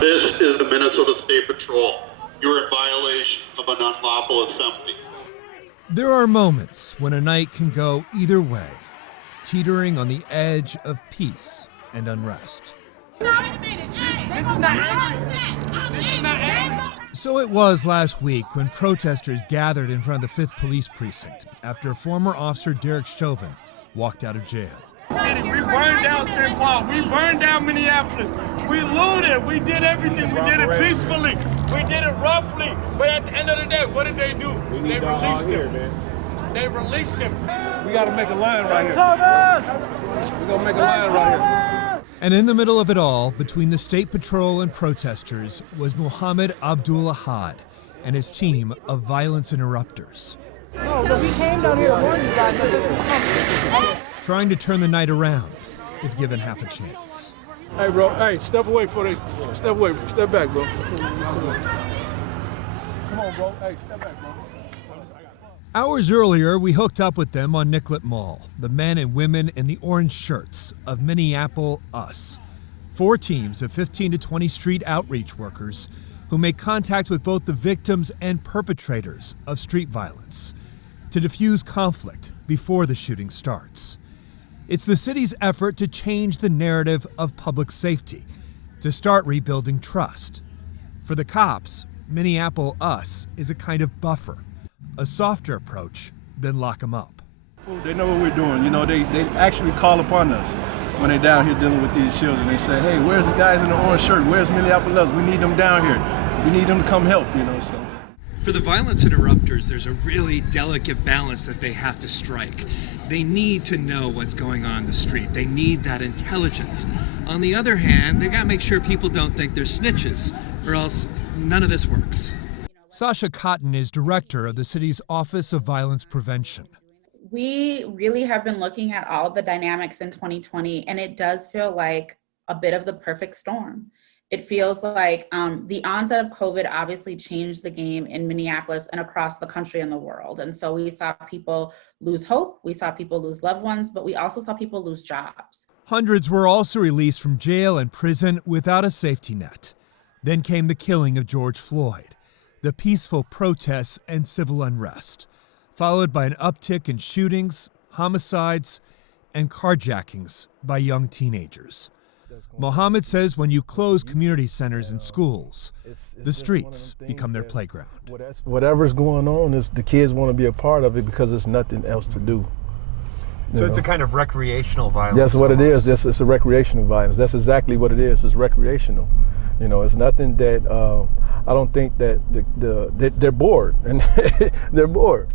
This is the Minnesota State Patrol. You are in violation of an unlawful assembly. There are moments when a night can go either way, teetering on the edge of peace and unrest. So it was last week when protesters gathered in front of the 5th Police Precinct after former officer Derek Chauvin walked out of jail. We burned down St. Paul. We burned down Minneapolis. We looted. We did everything. We did it peacefully. We did it roughly. But at the end of the day, what did they do? They released him. They released him. We got to make a line right here. We're going to make a line right here. And in the middle of it all, between the State Patrol and protesters, was Mohammed Abdul Ahad and his team of violence interrupters. No, we came down here to warn you guys that this was coming. Trying to turn the night around if given half a chance. Hey, bro. Hey, step away step away. Step back, bro. Come on, bro. Hey, step back, bro. Hours earlier, we hooked up with them on Nicollet Mall, the men and women in the orange shirts of Minneapolis-St. 4 teams of 15 to 20 street outreach workers who make contact with both the victims and perpetrators of street violence to diffuse conflict before the shooting starts. It's the city's effort to change the narrative of public safety, to start rebuilding trust. For the cops, Minneapolis is a kind of buffer, a softer approach than lock them up. They know what we're doing. You know, they actually call upon us when they're down here dealing with these children. They say, hey, where's the guys in the orange shirt? Where's Minneapolis? We need them down here. We need them to come help, you know, so. For the violence interrupters, there's a really delicate balance that they have to strike. They need to know what's going on in the street. They need that intelligence. On the other hand, they gotta make sure people don't think they're snitches, or else none of this works. Sasha Cotton is director of the city's Office of Violence Prevention. We really have been looking at all the dynamics in 2020, and it does feel like a bit of the perfect storm. It feels like the onset of COVID obviously changed the game in Minneapolis and across the country and the world. And so we saw people lose hope, we saw people lose loved ones, but we also saw people lose jobs. Hundreds were also released from jail and prison without a safety net. Then came the killing of George Floyd, the peaceful protests and civil unrest, followed by an uptick in shootings, homicides, and carjackings by young teenagers. Mohammed says when you close community centers and schools, the streets become their playground. Whatever's going on, is the kids want to be a part of it because there's nothing else to do. So it's a kind of recreational violence. That's what it is. It's a recreational violence. That's exactly what it is. It's recreational. You know, it's nothing that I don't think that they're bored, and they're bored.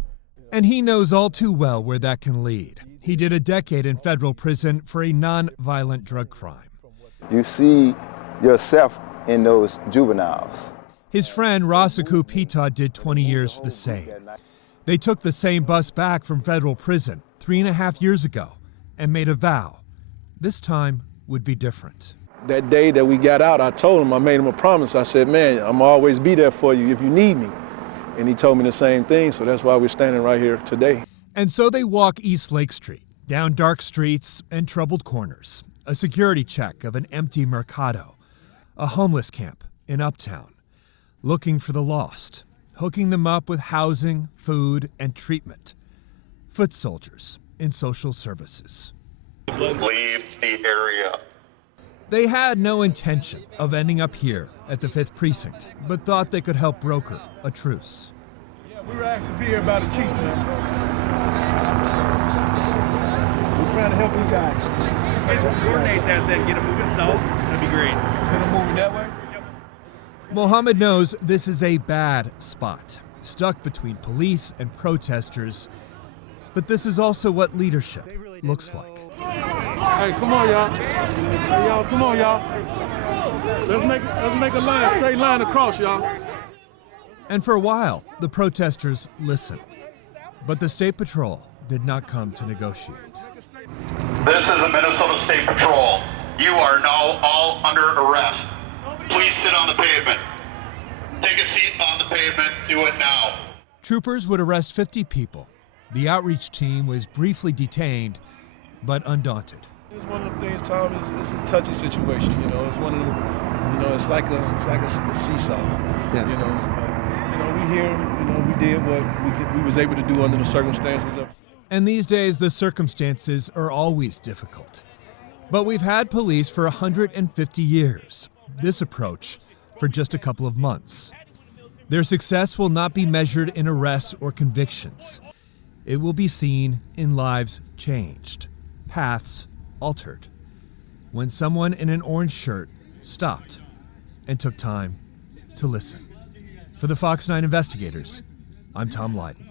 And he knows all too well where that can lead. He did a decade in federal prison for a non-violent drug crime. You see yourself in those juveniles. His friend Rasiku Pita did 20 years for the same. They took the same bus back from federal prison 3.5 years ago and made a vow. This time would be different. That day that we got out, I told him, I made him a promise. I said, man, I'm always be there for you if you need me. And he told me the same thing, so that's why we're standing right here today. And so they walk East Lake Street, down dark streets and troubled corners, a security check of an empty mercado, a homeless camp in Uptown, looking for the lost, hooking them up with housing, food, and treatment. Foot soldiers in social services. Leave the area. They had no intention of ending up here at the 5th Precinct, but thought they could help broker a truce. Yeah, we were asked to be here by the chief, man. We're trying to help you guys. You guys will coordinate that, then get them moving south. That'd be great. Get them moving that way? Yep. Mohammed knows this is a bad spot, stuck between police and protesters. But this is also what leadership looks like. Hey, come on, y'all. Hey, y'all, come on, y'all. Let's make a line, straight line across, y'all. And for a while, the protesters listened. But the State Patrol did not come to negotiate. This is the Minnesota State Patrol. You are now all under arrest. Please sit on the pavement. Take a seat on the pavement. Do it now. Troopers would arrest 50 people. The outreach team was briefly detained, but undaunted. It's one of the things, Tom, it's a touchy situation, you know. It's one of them, you it's like a seesaw. Yeah. We here. We did what we was able to do under the circumstances of. And these days, the circumstances are always difficult. But we've had police for 150 years. This approach for just a couple of months. Their success will not be measured in arrests or convictions. It will be seen in lives changed, paths altered. When someone in an orange shirt stopped and took time to listen. For the Fox 9 investigators, I'm Tom Lydon.